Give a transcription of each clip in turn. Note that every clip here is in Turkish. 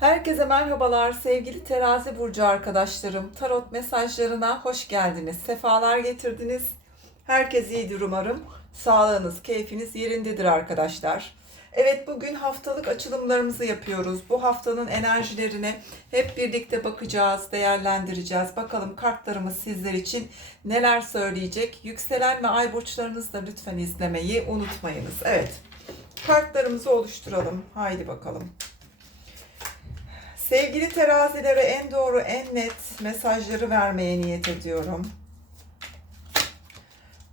Herkese merhabalar sevgili terazi burcu arkadaşlarım. Tarot mesajlarına hoş geldiniz. Sefalar getirdiniz. Herkes iyidir umarım. Sağlığınız, keyfiniz yerindedir arkadaşlar. Evet bugün haftalık açılımlarımızı yapıyoruz. Bu haftanın enerjilerine hep birlikte bakacağız, değerlendireceğiz. Bakalım kartlarımız sizler için neler söyleyecek. Yükselen ve ay burçlarınızı da lütfen izlemeyi unutmayınız. Evet kartlarımızı oluşturalım. Haydi bakalım. Sevgili terazilere en doğru, en net mesajları vermeye niyet ediyorum.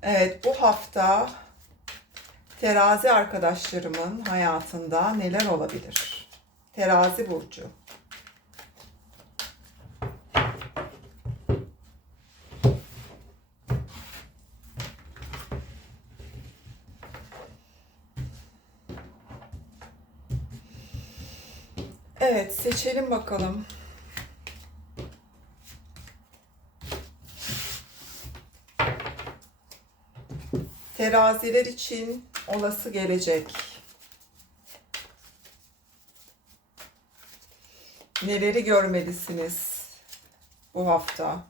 Evet, bu hafta terazi arkadaşlarımın hayatında neler olabilir? Terazi burcu. Evet, seçelim bakalım. Teraziler için olası gelecek. Neleri görmelisiniz bu hafta?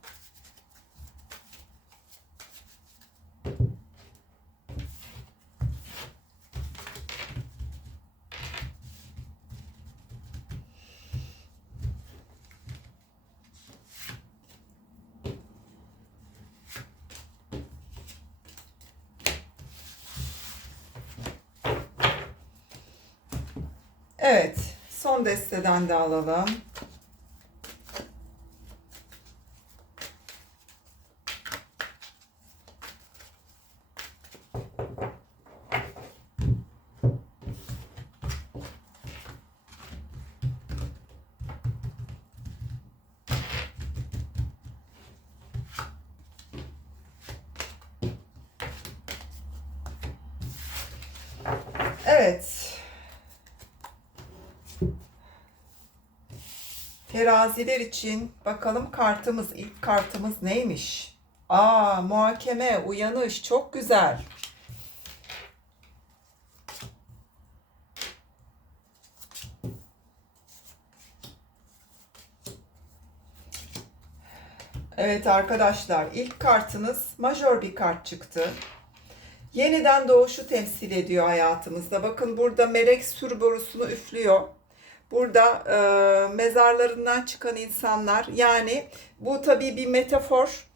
Evet, son desteden de alalım. Evet. Teraziler için bakalım kartımız, ilk kartımız neymiş? Aa, muhakeme, uyanış çok güzel. Evet arkadaşlar, ilk kartınız majör bir kart çıktı. Yeniden doğuşu temsil ediyor hayatımızda. Bakın burada melek sür borusunu üflüyor. Burada e, mezarlarından çıkan insanlar yani bu tabii bir metafor.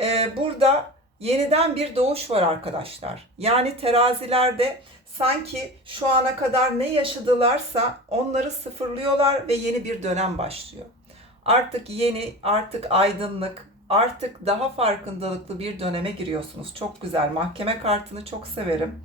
E, burada yeniden bir doğuş var arkadaşlar. Yani terazilerde sanki şu ana kadar ne yaşadılarsa onları sıfırlıyorlar ve yeni bir dönem başlıyor. Artık yeni, artık aydınlık, artık daha farkındalıklı bir döneme giriyorsunuz. Çok güzel. Mahkeme kartını çok severim.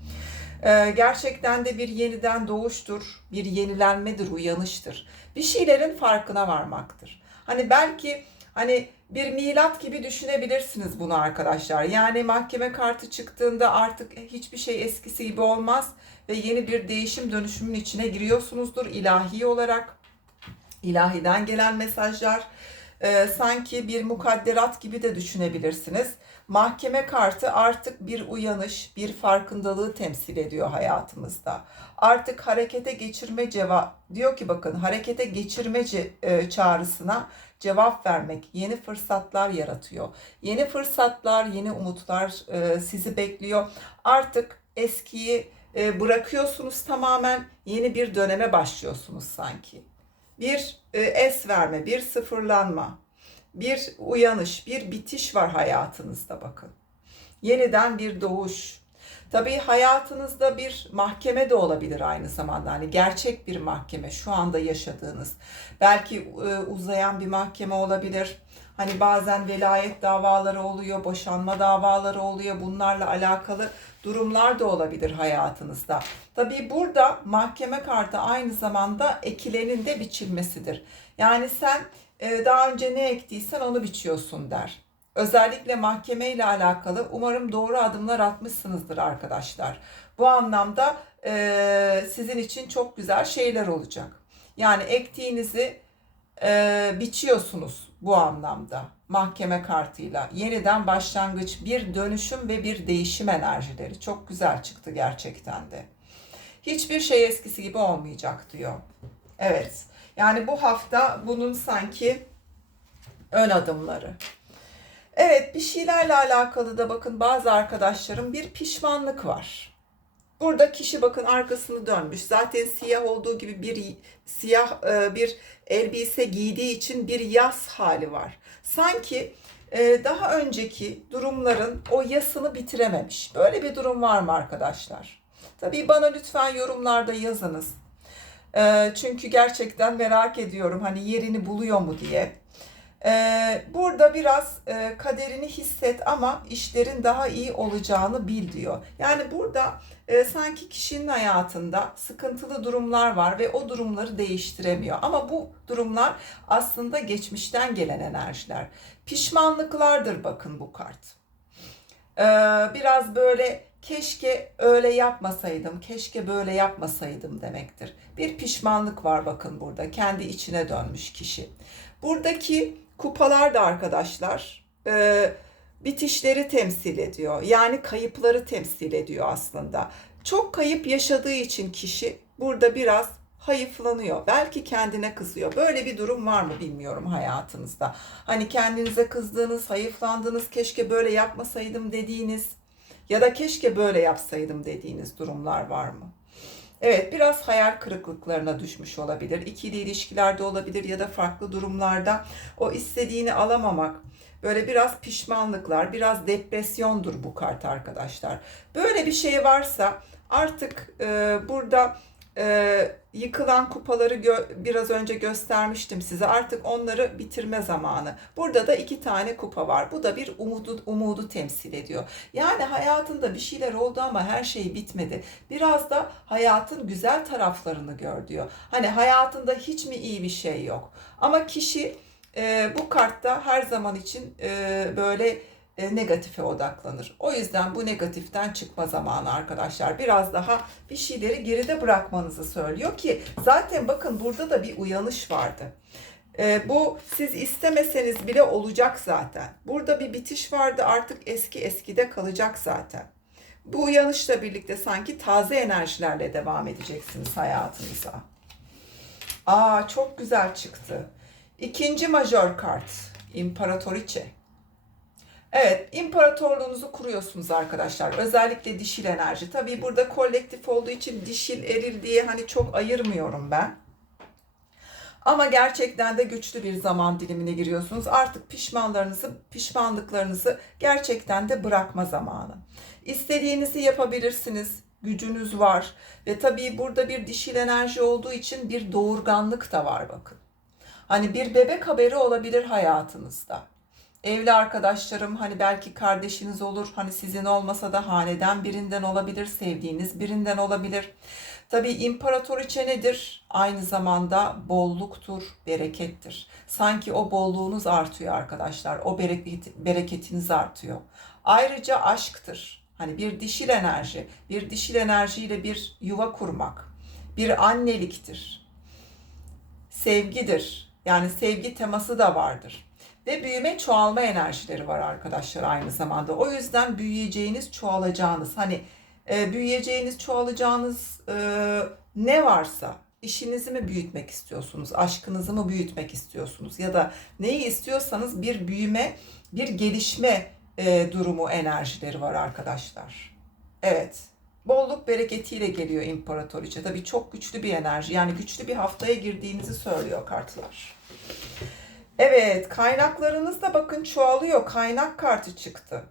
Ee, gerçekten de bir yeniden doğuştur, bir yenilenmedir, uyanıştır. Bir şeylerin farkına varmaktır. Hani belki hani bir milat gibi düşünebilirsiniz bunu arkadaşlar. Yani mahkeme kartı çıktığında artık hiçbir şey eskisi gibi olmaz ve yeni bir değişim dönüşümün içine giriyorsunuzdur ilahi olarak. İlahiden gelen mesajlar e, sanki bir mukadderat gibi de düşünebilirsiniz. Mahkeme kartı artık bir uyanış, bir farkındalığı temsil ediyor hayatımızda. Artık harekete geçirme cevap diyor ki bakın harekete geçirme ce- e, çağrısına cevap vermek yeni fırsatlar yaratıyor. Yeni fırsatlar, yeni umutlar e, sizi bekliyor. Artık eskiyi e, bırakıyorsunuz tamamen yeni bir döneme başlıyorsunuz sanki. Bir e, es verme, bir sıfırlanma, bir uyanış, bir bitiş var hayatınızda bakın. Yeniden bir doğuş. Tabii hayatınızda bir mahkeme de olabilir aynı zamanda. Hani gerçek bir mahkeme şu anda yaşadığınız. Belki e, uzayan bir mahkeme olabilir. Hani bazen velayet davaları oluyor, boşanma davaları oluyor. Bunlarla alakalı durumlar da olabilir hayatınızda. Tabii burada mahkeme kartı aynı zamanda ekilenin de biçilmesidir. Yani sen e, daha önce ne ektiysen onu biçiyorsun der. Özellikle mahkeme ile alakalı umarım doğru adımlar atmışsınızdır arkadaşlar. Bu anlamda e, sizin için çok güzel şeyler olacak. Yani ektiğinizi e, biçiyorsunuz bu anlamda mahkeme kartıyla. Yeniden başlangıç, bir dönüşüm ve bir değişim enerjileri. Çok güzel çıktı gerçekten de. Hiçbir şey eskisi gibi olmayacak diyor. Evet. Yani bu hafta bunun sanki ön adımları. Evet bir şeylerle alakalı da bakın bazı arkadaşlarım bir pişmanlık var. Burada kişi bakın arkasını dönmüş. Zaten siyah olduğu gibi bir siyah e, bir elbise giydiği için bir yas hali var. Sanki e, daha önceki durumların o yasını bitirememiş. Böyle bir durum var mı arkadaşlar? Tabii bana lütfen yorumlarda yazınız. E, çünkü gerçekten merak ediyorum hani yerini buluyor mu diye. Ee, burada biraz e, kaderini hisset ama işlerin daha iyi olacağını bil diyor. Yani burada e, sanki kişinin hayatında sıkıntılı durumlar var ve o durumları değiştiremiyor. Ama bu durumlar aslında geçmişten gelen enerjiler. Pişmanlıklardır bakın bu kart. Ee, biraz böyle keşke öyle yapmasaydım, keşke böyle yapmasaydım demektir. Bir pişmanlık var bakın burada. Kendi içine dönmüş kişi. Buradaki kupalar da arkadaşlar e, bitişleri temsil ediyor. Yani kayıpları temsil ediyor aslında. Çok kayıp yaşadığı için kişi burada biraz hayıflanıyor. Belki kendine kızıyor. Böyle bir durum var mı bilmiyorum hayatınızda. Hani kendinize kızdığınız, hayıflandığınız, keşke böyle yapmasaydım dediğiniz ya da keşke böyle yapsaydım dediğiniz durumlar var mı? Evet, biraz hayal kırıklıklarına düşmüş olabilir. İkili ilişkilerde olabilir ya da farklı durumlarda o istediğini alamamak, böyle biraz pişmanlıklar, biraz depresyondur bu kart arkadaşlar. Böyle bir şey varsa artık e, burada e, yıkılan kupaları gö- biraz önce göstermiştim size. Artık onları bitirme zamanı. Burada da iki tane kupa var. Bu da bir umudu, umudu temsil ediyor. Yani hayatında bir şeyler oldu ama her şey bitmedi. Biraz da hayatın güzel taraflarını gör diyor. Hani hayatında hiç mi iyi bir şey yok? Ama kişi e, bu kartta her zaman için e, böyle e, negatife odaklanır. O yüzden bu negatiften çıkma zamanı arkadaşlar. Biraz daha bir şeyleri geride bırakmanızı söylüyor ki zaten bakın burada da bir uyanış vardı. E, bu siz istemeseniz bile olacak zaten. Burada bir bitiş vardı artık eski eskide kalacak zaten. Bu uyanışla birlikte sanki taze enerjilerle devam edeceksiniz hayatınıza. Aa çok güzel çıktı. İkinci majör kart. İmparatoriçe. Evet, imparatorluğunuzu kuruyorsunuz arkadaşlar. Özellikle dişil enerji. Tabii burada kolektif olduğu için dişil, eril diye hani çok ayırmıyorum ben. Ama gerçekten de güçlü bir zaman dilimine giriyorsunuz. Artık pişmanlarınızı, pişmanlıklarınızı gerçekten de bırakma zamanı. İstediğinizi yapabilirsiniz. Gücünüz var. Ve tabii burada bir dişil enerji olduğu için bir doğurganlık da var bakın. Hani bir bebek haberi olabilir hayatınızda evli arkadaşlarım hani belki kardeşiniz olur hani sizin olmasa da haneden birinden olabilir sevdiğiniz birinden olabilir. Tabi imparatoriçe nedir? Aynı zamanda bolluktur, berekettir. Sanki o bolluğunuz artıyor arkadaşlar. O bereket, bereketiniz artıyor. Ayrıca aşktır. Hani bir dişil enerji, bir dişil enerjiyle bir yuva kurmak, bir anneliktir. Sevgidir. Yani sevgi teması da vardır. Ve büyüme çoğalma enerjileri var arkadaşlar aynı zamanda. O yüzden büyüyeceğiniz, çoğalacağınız, hani e, büyüyeceğiniz, çoğalacağınız e, ne varsa işinizi mi büyütmek istiyorsunuz, aşkınızı mı büyütmek istiyorsunuz ya da neyi istiyorsanız bir büyüme, bir gelişme e, durumu enerjileri var arkadaşlar. Evet. Bolluk bereketiyle geliyor imparatoriçe. Tabii çok güçlü bir enerji. Yani güçlü bir haftaya girdiğinizi söylüyor kartlar. Evet, kaynaklarınız da bakın çoğalıyor. Kaynak kartı çıktı.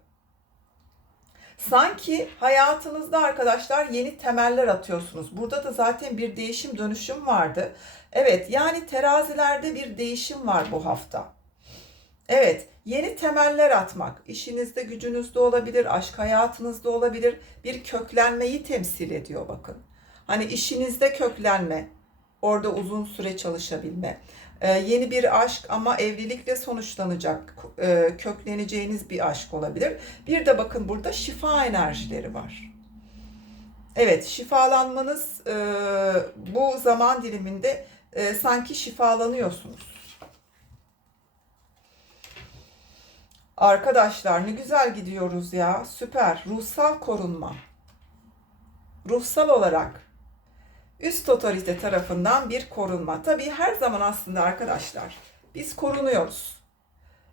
Sanki hayatınızda arkadaşlar yeni temeller atıyorsunuz. Burada da zaten bir değişim dönüşüm vardı. Evet, yani terazilerde bir değişim var bu hafta. Evet, yeni temeller atmak. İşinizde, gücünüzde olabilir, aşk hayatınızda olabilir. Bir köklenmeyi temsil ediyor bakın. Hani işinizde köklenme, orada uzun süre çalışabilme. Ee, yeni bir aşk ama evlilikle sonuçlanacak, e, kökleneceğiniz bir aşk olabilir. Bir de bakın burada şifa enerjileri var. Evet, şifalanmanız e, bu zaman diliminde e, sanki şifalanıyorsunuz. Arkadaşlar ne güzel gidiyoruz ya. Süper. Ruhsal korunma. Ruhsal olarak Üst otorite tarafından bir korunma. Tabii her zaman aslında arkadaşlar biz korunuyoruz.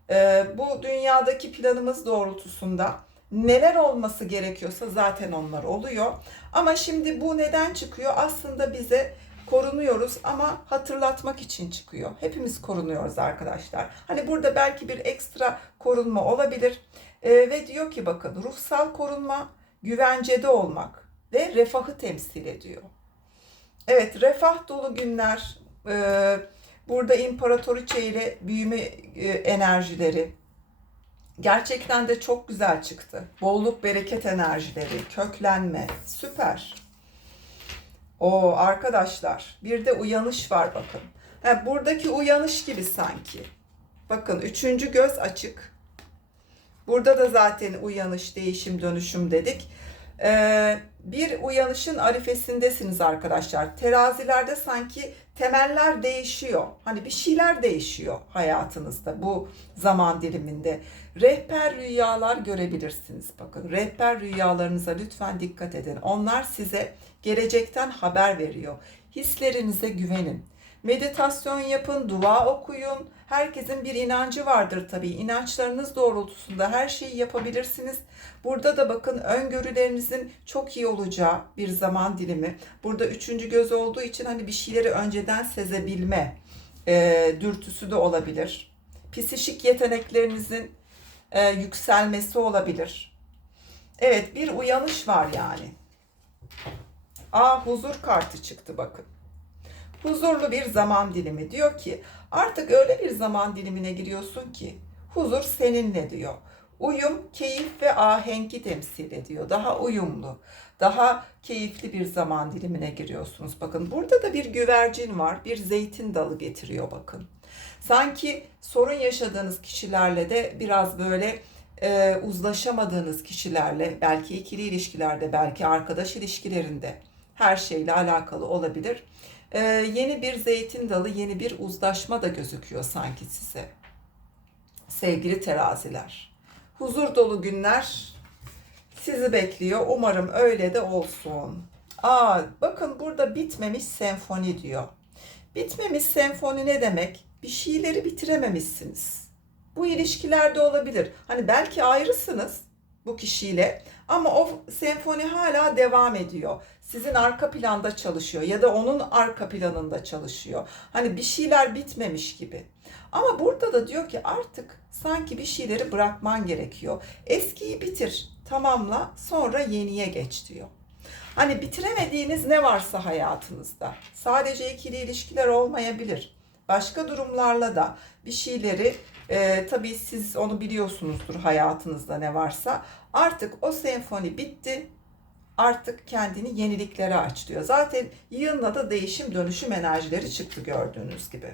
Ee, bu dünyadaki planımız doğrultusunda neler olması gerekiyorsa zaten onlar oluyor. Ama şimdi bu neden çıkıyor? Aslında bize korunuyoruz ama hatırlatmak için çıkıyor. Hepimiz korunuyoruz arkadaşlar. Hani burada belki bir ekstra korunma olabilir. Ee, ve diyor ki bakın ruhsal korunma, güvencede olmak ve refahı temsil ediyor. Evet refah dolu günler, e, burada imparatoriçe ile büyüme e, enerjileri gerçekten de çok güzel çıktı. Bolluk bereket enerjileri, köklenme süper. O arkadaşlar bir de uyanış var bakın. Ha, buradaki uyanış gibi sanki. Bakın üçüncü göz açık. Burada da zaten uyanış, değişim, dönüşüm dedik. Ee, bir uyanışın arifesindesiniz arkadaşlar. Terazilerde sanki temeller değişiyor. Hani bir şeyler değişiyor hayatınızda bu zaman diliminde. Rehber rüyalar görebilirsiniz. Bakın rehber rüyalarınıza lütfen dikkat edin. Onlar size gelecekten haber veriyor. Hislerinize güvenin. Meditasyon yapın, dua okuyun. Herkesin bir inancı vardır tabii. İnançlarınız doğrultusunda her şeyi yapabilirsiniz. Burada da bakın öngörülerinizin çok iyi olacağı bir zaman dilimi. Burada üçüncü göz olduğu için hani bir şeyleri önceden sezebilme e, dürtüsü de olabilir. Psişik yeteneklerinizin e, yükselmesi olabilir. Evet bir uyanış var yani. Aa huzur kartı çıktı bakın huzurlu bir zaman dilimi. Diyor ki artık öyle bir zaman dilimine giriyorsun ki huzur seninle diyor. Uyum, keyif ve ahengi temsil ediyor. Daha uyumlu, daha keyifli bir zaman dilimine giriyorsunuz. Bakın burada da bir güvercin var. Bir zeytin dalı getiriyor bakın. Sanki sorun yaşadığınız kişilerle de biraz böyle e, uzlaşamadığınız kişilerle, belki ikili ilişkilerde, belki arkadaş ilişkilerinde her şeyle alakalı olabilir ee, yeni bir zeytin dalı, yeni bir uzlaşma da gözüküyor sanki size. Sevgili teraziler. Huzur dolu günler sizi bekliyor. Umarım öyle de olsun. Aa, bakın burada bitmemiş senfoni diyor. Bitmemiş senfoni ne demek? Bir şeyleri bitirememişsiniz. Bu ilişkilerde olabilir. Hani belki ayrısınız bu kişiyle ama o senfoni hala devam ediyor. Sizin arka planda çalışıyor ya da onun arka planında çalışıyor. Hani bir şeyler bitmemiş gibi. Ama burada da diyor ki artık sanki bir şeyleri bırakman gerekiyor. Eskiyi bitir, tamamla, sonra yeniye geç diyor. Hani bitiremediğiniz ne varsa hayatınızda. Sadece ikili ilişkiler olmayabilir. Başka durumlarla da bir şeyleri e, tabii siz onu biliyorsunuzdur hayatınızda ne varsa. Artık o senfoni bitti. Artık kendini yeniliklere aç diyor. Zaten yığınla da değişim dönüşüm enerjileri çıktı gördüğünüz gibi.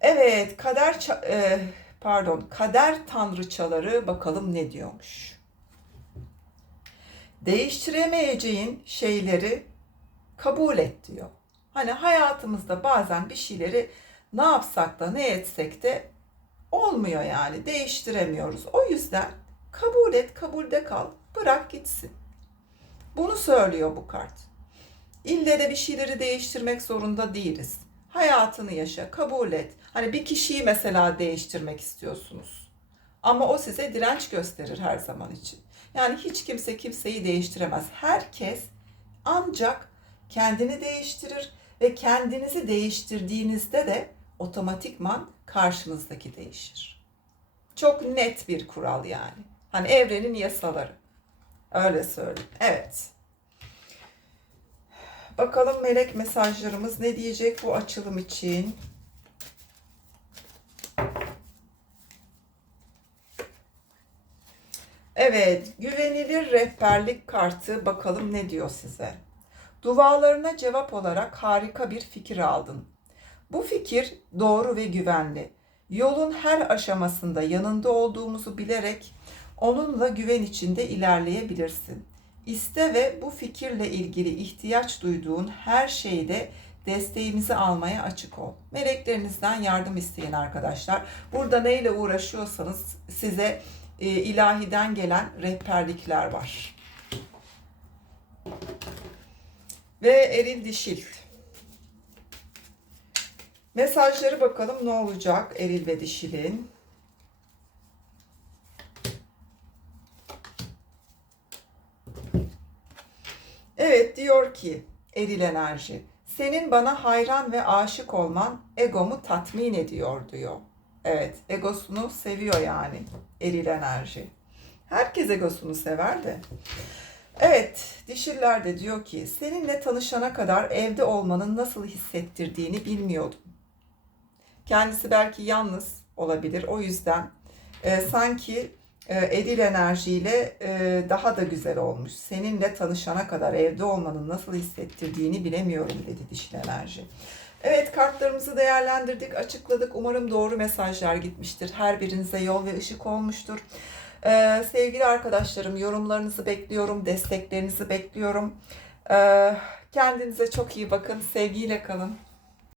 Evet, kader e, pardon, kader tanrıçaları bakalım ne diyormuş. Değiştiremeyeceğin şeyleri kabul et diyor. Hani hayatımızda bazen bir şeyleri ne yapsak da ne etsek de olmuyor yani değiştiremiyoruz. O yüzden kabul et, kabulde kal, bırak gitsin. Bunu söylüyor bu kart. İlle de bir şeyleri değiştirmek zorunda değiliz. Hayatını yaşa, kabul et. Hani bir kişiyi mesela değiştirmek istiyorsunuz. Ama o size direnç gösterir her zaman için. Yani hiç kimse kimseyi değiştiremez. Herkes ancak kendini değiştirir ve kendinizi değiştirdiğinizde de otomatikman karşınızdaki değişir. Çok net bir kural yani. Hani evrenin yasaları. Öyle söyleyeyim. Evet. Bakalım melek mesajlarımız ne diyecek bu açılım için? Evet, güvenilir rehberlik kartı bakalım ne diyor size. Dualarına cevap olarak harika bir fikir aldın. Bu fikir doğru ve güvenli. Yolun her aşamasında yanında olduğumuzu bilerek onunla güven içinde ilerleyebilirsin. İste ve bu fikirle ilgili ihtiyaç duyduğun her şeyde desteğimizi almaya açık ol. Meleklerinizden yardım isteyin arkadaşlar. Burada neyle uğraşıyorsanız size e, ilahiden gelen rehberlikler var. ve eril dişil. Mesajları bakalım ne olacak eril ve dişilin. Evet diyor ki eril enerji. Senin bana hayran ve aşık olman egomu tatmin ediyor diyor. Evet egosunu seviyor yani eril enerji. Herkes egosunu sever de. Evet, dişiller de diyor ki seninle tanışana kadar evde olmanın nasıl hissettirdiğini bilmiyordum. Kendisi belki yalnız olabilir. O yüzden e, sanki e, eril enerjiyle e, daha da güzel olmuş. Seninle tanışana kadar evde olmanın nasıl hissettirdiğini bilemiyorum dedi dişil enerji. Evet kartlarımızı değerlendirdik, açıkladık. Umarım doğru mesajlar gitmiştir. Her birinize yol ve ışık olmuştur. Ee, sevgili arkadaşlarım yorumlarınızı bekliyorum, desteklerinizi bekliyorum. Ee, kendinize çok iyi bakın, sevgiyle kalın.